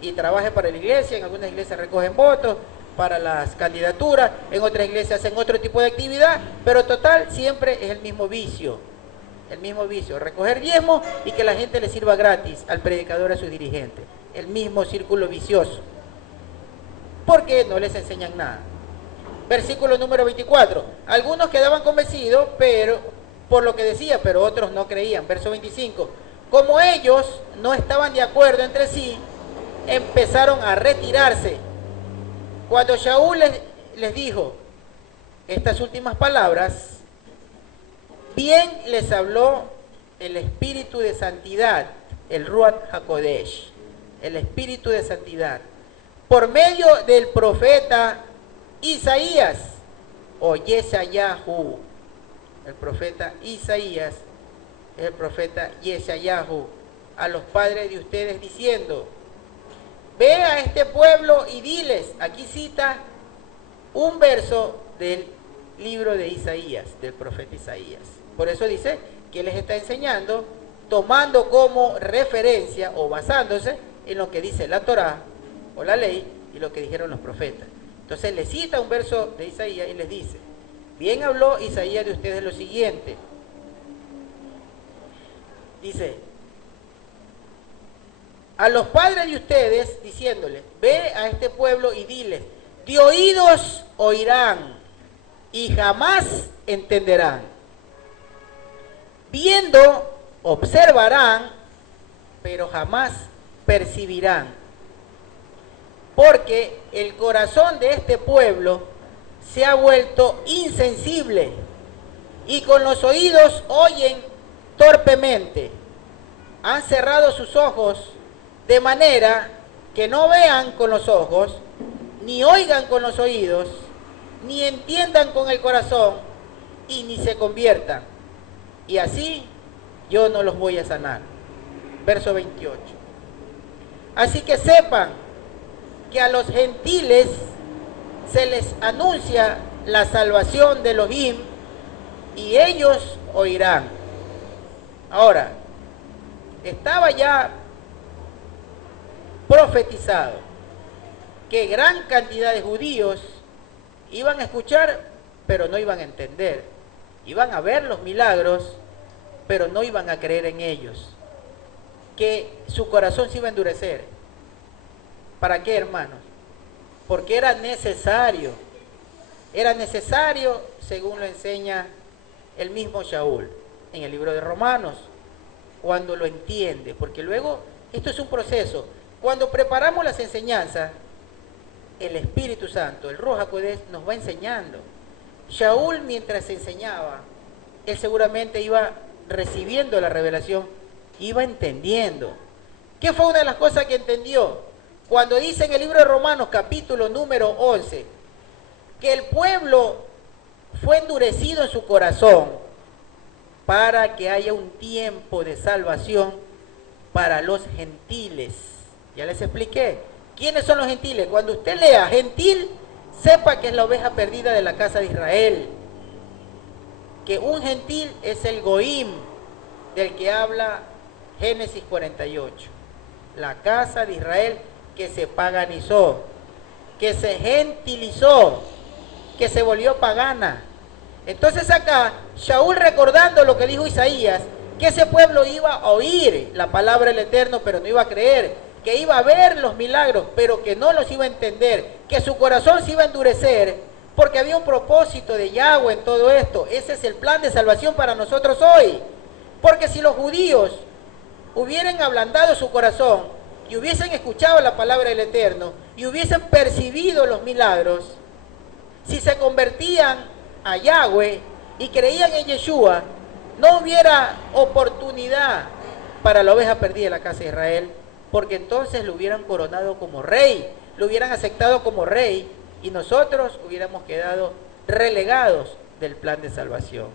Y trabaje para la iglesia, en algunas iglesias recogen votos para las candidaturas, en otras iglesias hacen otro tipo de actividad, pero total siempre es el mismo vicio, recoger diezmos y que la gente le sirva gratis al predicador, a sus dirigentes, el mismo círculo vicioso, porque no les enseñan nada. Versículo número 24, algunos quedaban convencidos pero por lo que decía, pero otros no creían. Verso 25, como ellos no estaban de acuerdo entre sí, empezaron a retirarse. Cuando Shaul les dijo estas últimas palabras, bien les habló el Espíritu de Santidad, el Ruach HaKodesh, el Espíritu de Santidad, por medio del profeta Isaías, o Yeshayahu. El profeta Isaías es el profeta Yeshayahu a los padres de ustedes diciendo, ve a este pueblo y diles, aquí cita un verso del libro de Isaías, del profeta Isaías. Por eso dice que les está enseñando, tomando como referencia o basándose en lo que dice la Torá o la ley y lo que dijeron los profetas. Entonces les cita un verso de Isaías y les dice, bien habló Isaías de ustedes lo siguiente. Dice, a los padres de ustedes diciéndoles, ve a este pueblo y diles, de oídos oirán y jamás entenderán. Viendo, observarán, pero jamás percibirán. Porque el corazón de este pueblo se ha vuelto insensible y con los oídos oyen torpemente. Han cerrado sus ojos de manera que no vean con los ojos, ni oigan con los oídos, ni entiendan con el corazón y ni se conviertan. Y así yo no los voy a sanar. Verso 28. Así que sepan que a los gentiles se les anuncia la salvación de Elohim y ellos oirán. Ahora, estaba ya profetizado que gran cantidad de judíos iban a escuchar, pero no iban a entender. Iban a ver los milagros, pero no iban a creer en ellos. Que su corazón se iba a endurecer. ¿Para qué, hermanos? Porque era necesario, según lo enseña el mismo Shaul en el libro de Romanos, cuando lo entiende, porque luego esto es un proceso. Cuando preparamos las enseñanzas, el Espíritu Santo, el Ruach HaKodesh, nos va enseñando. Shaul, mientras enseñaba, él seguramente iba recibiendo la revelación, iba entendiendo. ¿Qué fue una de las cosas que entendió? Cuando dice en el libro de Romanos, capítulo número 11, que el pueblo fue endurecido en su corazón para que haya un tiempo de salvación para los gentiles. Ya les expliqué. ¿Quiénes son los gentiles? Cuando usted lea gentil, sepa que es la oveja perdida de la casa de Israel. Que un gentil es el Goim, del que habla Génesis 48. La casa de Israel que se paganizó, que se gentilizó, que se volvió pagana. Entonces acá, Shaul recordando lo que dijo Isaías, que ese pueblo iba a oír la palabra del Eterno, pero no iba a creer, que iba a ver los milagros, pero que no los iba a entender, que su corazón se iba a endurecer, porque había un propósito de Yahweh en todo esto. Ese es el plan de salvación para nosotros hoy. Porque si los judíos hubieran ablandado su corazón y hubiesen escuchado la palabra del Eterno y hubiesen percibido los milagros, si se convertían a Yahweh y creían en Yeshua, no hubiera oportunidad para la oveja perdida de la casa de Israel, porque entonces lo hubieran coronado como rey, lo hubieran aceptado como rey, y nosotros hubiéramos quedado relegados del plan de salvación.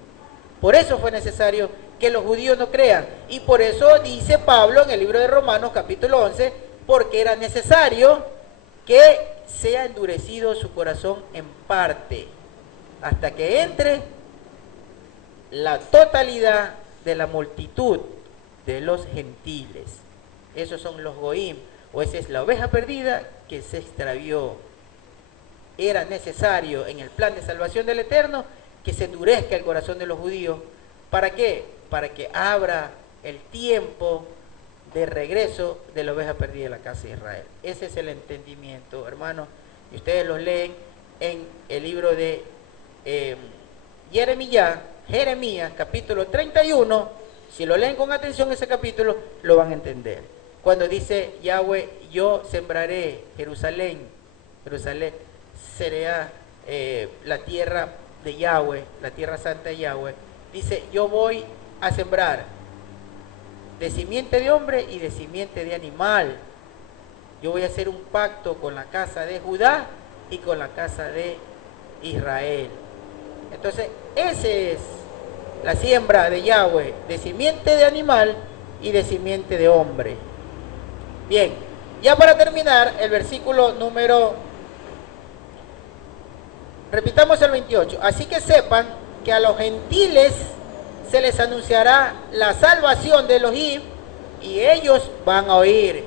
Por eso fue necesario que los judíos no crean, y por eso dice Pablo en el libro de Romanos capítulo 11, porque era necesario que sea endurecido su corazón en parte, hasta que entre la totalidad de la multitud de los gentiles. Esos son los goim, o esa es la oveja perdida que se extravió. Era necesario en el plan de salvación del Eterno que se endurezca el corazón de los judíos. ¿Para qué? Para que abra el tiempo de regreso de la oveja perdida de la casa de Israel. Ese es el entendimiento, hermanos. Y ustedes lo leen en el libro de Jeremías, capítulo 31. Si lo leen con atención ese capítulo, lo van a entender. Cuando dice Yahweh, yo sembraré Jerusalén, Jerusalén será la tierra de Yahweh, la tierra santa de Yahweh. Dice, yo voy a sembrar de simiente de hombre y de simiente de animal. Yo voy a hacer un pacto con la casa de Judá y con la casa de Israel. Entonces, esa es la siembra de Yahweh, de simiente de animal y de simiente de hombre. Bien, ya para terminar, el versículo número, repitamos el 28. Así que sepan que a los gentiles se les anunciará la salvación de Elohim y ellos van a oír.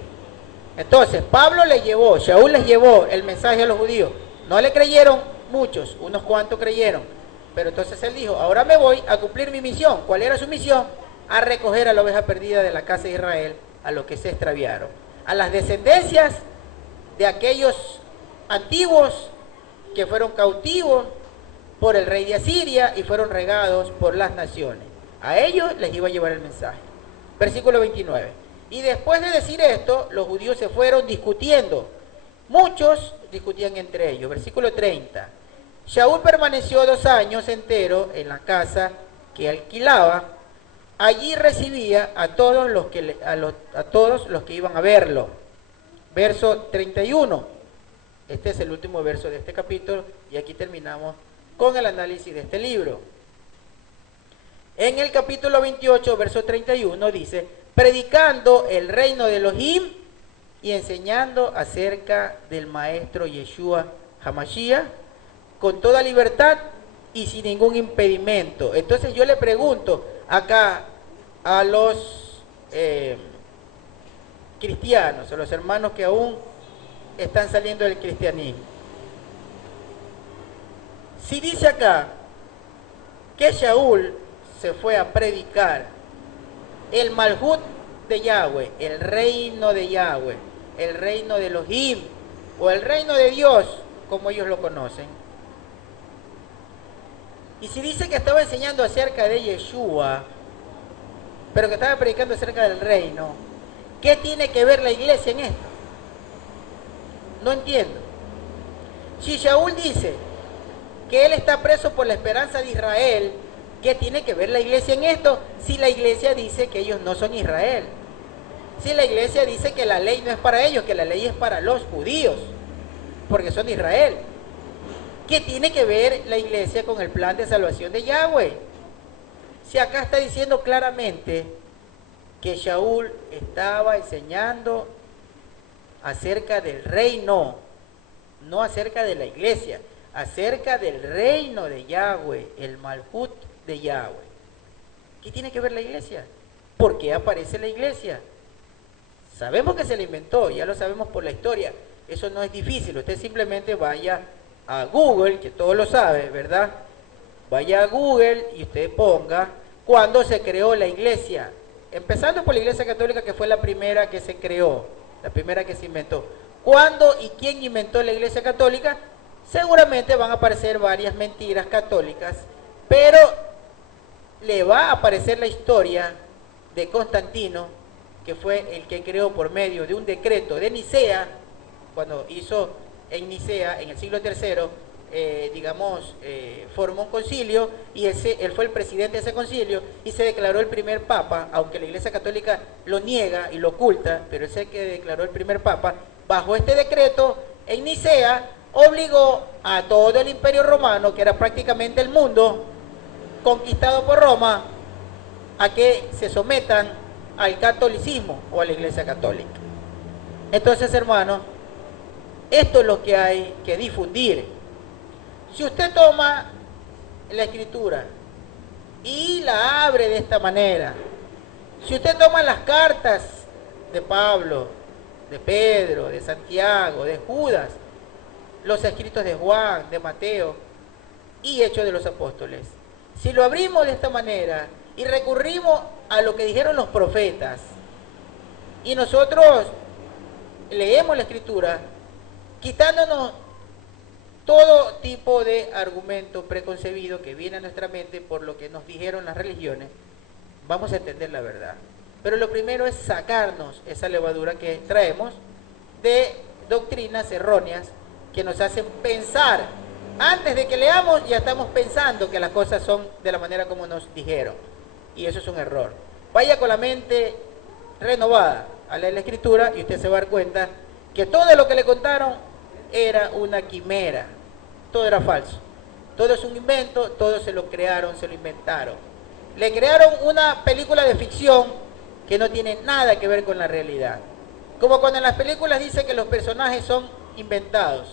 Entonces, Pablo les llevó, Shaul les llevó el mensaje a los judíos. No le creyeron muchos, unos cuantos creyeron. Pero entonces él dijo, ahora me voy a cumplir mi misión. ¿Cuál era su misión? A recoger a la oveja perdida de la casa de Israel, a los que se extraviaron, a las descendencias de aquellos antiguos que fueron cautivos por el rey de Asiria y fueron regados por las naciones. A ellos les iba a llevar el mensaje. Versículo 29. Y después de decir esto, los judíos se fueron discutiendo. Muchos discutían entre ellos. Versículo 30. Shaul permaneció 2 años enteros en la casa que alquilaba. Allí recibía a todos los que iban a verlo. Verso 31. Este es el último verso de este capítulo y aquí terminamos con el análisis de este libro. En el capítulo 28, verso 31 dice, predicando el reino de Elohim y enseñando acerca del maestro Yeshua Hamashiach con toda libertad y sin ningún impedimento. Entonces yo le pregunto acá a los cristianos, a los hermanos que aún están saliendo del cristianismo. Si dice acá que Shaul se fue a predicar el Malhut de Yahweh, el reino de Yahweh, el reino de Elohim, o el reino de Dios, como ellos lo conocen. Y si dice que estaba enseñando acerca de Yeshua, pero que estaba predicando acerca del reino, ¿qué tiene que ver la iglesia en esto? No entiendo. Si Shaul dice que él está preso por la esperanza de Israel, ¿qué tiene que ver la iglesia en esto? Si la iglesia dice que ellos no son Israel. Si la iglesia dice que la ley no es para ellos, que la ley es para los judíos, porque son de Israel. ¿Qué tiene que ver la iglesia con el plan de salvación de Yahweh? Si acá está diciendo claramente que Shaul estaba enseñando acerca del reino, no acerca de la iglesia, acerca del reino de Yahweh, el Malhut de Yahweh. ¿Qué tiene que ver la iglesia? ¿Por qué aparece la iglesia? Sabemos que se la inventó, ya lo sabemos por la historia. Eso no es difícil, usted simplemente vaya a Google, que todo lo sabe, ¿verdad? Vaya a Google y usted ponga cuándo se creó la iglesia. Empezando por la Iglesia Católica, que fue la primera que se creó, la primera que se inventó. ¿Cuándo y quién inventó la Iglesia Católica? Seguramente van a aparecer varias mentiras católicas, pero le va a aparecer la historia de Constantino, que fue el que creó por medio de un decreto de Nicea, cuando hizo en Nicea, en el siglo III, formó un concilio y él fue el presidente de ese concilio y se declaró el primer papa, aunque la Iglesia Católica lo niega y lo oculta, pero él se que declaró el primer papa. Bajo este decreto en Nicea obligó a todo el Imperio Romano, que era prácticamente el mundo conquistado por Roma, a que se sometan al catolicismo o a la Iglesia Católica. Entonces, hermanos, esto es lo que hay que difundir. Si usted toma la Escritura y la abre de esta manera, si usted toma las cartas de Pablo, de Pedro, de Santiago, de Judas, los escritos de Juan, de Mateo y Hechos de los Apóstoles, si lo abrimos de esta manera y recurrimos a lo que dijeron los profetas y nosotros leemos la Escritura, quitándonos todo tipo de argumento preconcebido que viene a nuestra mente por lo que nos dijeron las religiones, vamos a entender la verdad. Pero lo primero es sacarnos esa levadura que traemos de doctrinas erróneas que nos hacen pensar. Antes de que leamos ya estamos pensando que las cosas son de la manera como nos dijeron. Y eso es un error. Vaya con la mente renovada a leer la Escritura y usted se va a dar cuenta que todo lo que le contaron era una quimera. Todo era falso. Todo es un invento, todo se lo crearon, se lo inventaron. Le crearon una película de ficción que no tiene nada que ver con la realidad. Como cuando en las películas dice que los personajes son inventados.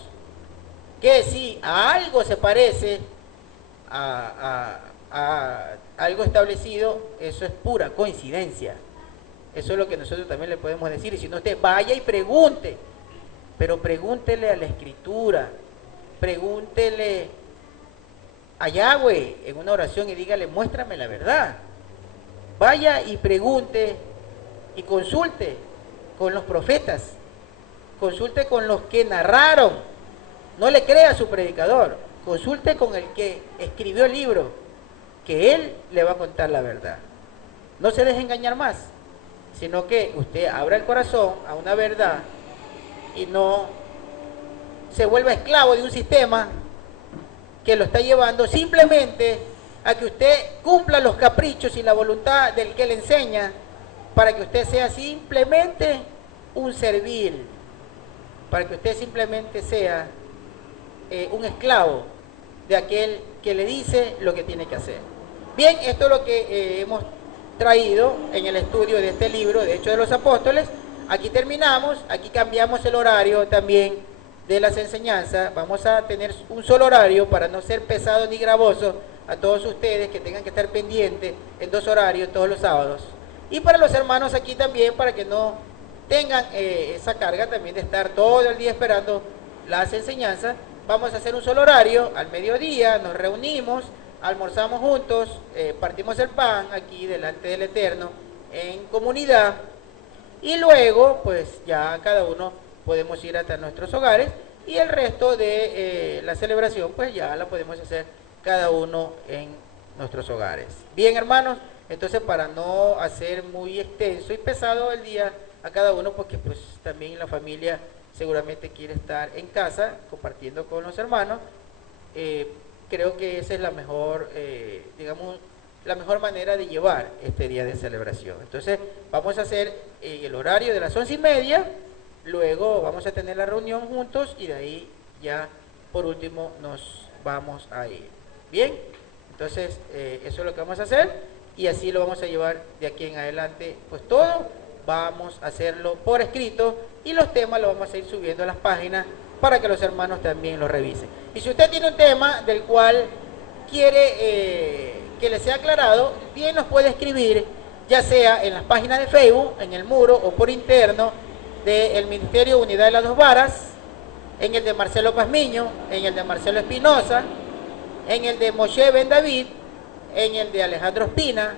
Que si a algo se parece a algo establecido, eso es pura coincidencia. Eso es lo que nosotros también le podemos decir. Y si no, usted vaya y pregunte. Pero pregúntele a la Escritura. Pregúntele a Yahweh en una oración y dígale, muéstrame la verdad. Vaya y pregunte y consulte con los profetas. Consulte con los que narraron. No le crea a su predicador. Consulte con el que escribió el libro, que él le va a contar la verdad. No se deje engañar más, sino que usted abra el corazón a una verdad y no se vuelva esclavo de un sistema que lo está llevando simplemente a que usted cumpla los caprichos y la voluntad del que le enseña, para que usted sea simplemente un servil, para que usted simplemente sea un esclavo de aquel que le dice lo que tiene que hacer. Bien, esto es lo que hemos traído en el estudio de este libro, de Hechos de los Apóstoles. Aquí terminamos, aquí cambiamos el horario también de las enseñanzas. Vamos a tener un solo horario para no ser pesado ni gravoso a todos ustedes que tengan que estar pendientes en 2 horarios todos los sábados. Y para los hermanos aquí también, para que no tengan esa carga también de estar todo el día esperando las enseñanzas, vamos a hacer un solo horario. Al mediodía nos reunimos, almorzamos juntos, partimos el pan aquí delante del Eterno en comunidad. Y luego, pues ya cada uno podemos ir hasta nuestros hogares y el resto de la celebración, pues ya la podemos hacer cada uno en nuestros hogares. Bien, hermanos, entonces para no hacer muy extenso y pesado el día a cada uno, porque pues también la familia seguramente quiere estar en casa compartiendo con los hermanos, creo que esa es la mejor, la mejor manera de llevar este día de celebración. Entonces vamos a hacer el horario de las 11:30, luego vamos a tener la reunión juntos y de ahí ya por último nos vamos a ir. Bien, entonces eso es lo que vamos a hacer y así lo vamos a llevar de aquí en adelante, pues todo vamos a hacerlo por escrito y los temas los vamos a ir subiendo a las páginas para que los hermanos también lo revisen. Y si usted tiene un tema del cual quiere que le sea aclarado, bien nos puede escribir, ya sea en las páginas de Facebook, en el muro o por interno del Ministerio Unidad de las Dos Varas, en el de Marcelo Pazmiño, en el de Marcelo Espinosa, en el de Moshe Ben David, en el de Alejandro Espina,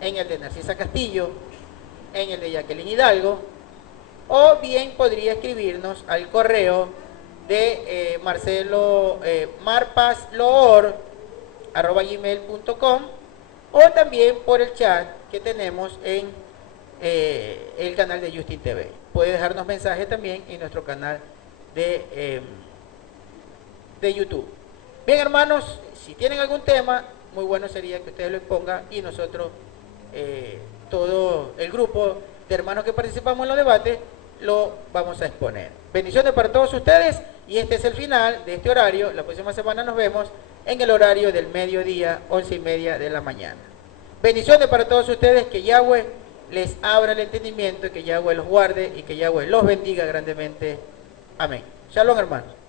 en el de Narcisa Castillo, en el de Jacqueline Hidalgo, o bien podría escribirnos al correo de Marcelo marpazloor@gmail.com, o también por el chat que tenemos en el canal de Justin TV. Puede dejarnos mensajes también en nuestro canal de YouTube. Bien, hermanos, si tienen algún tema, muy bueno sería que ustedes lo expongan y nosotros, todo el grupo de hermanos que participamos en los debates, lo vamos a exponer. Bendiciones para todos ustedes, y este es el final de este horario. La próxima semana nos vemos en el horario del mediodía, 11:30 de la mañana. Bendiciones para todos ustedes, que Yahweh les abra el entendimiento, y que Yahweh los guarde y que Yahweh los bendiga grandemente. Amén. Shalom, hermanos.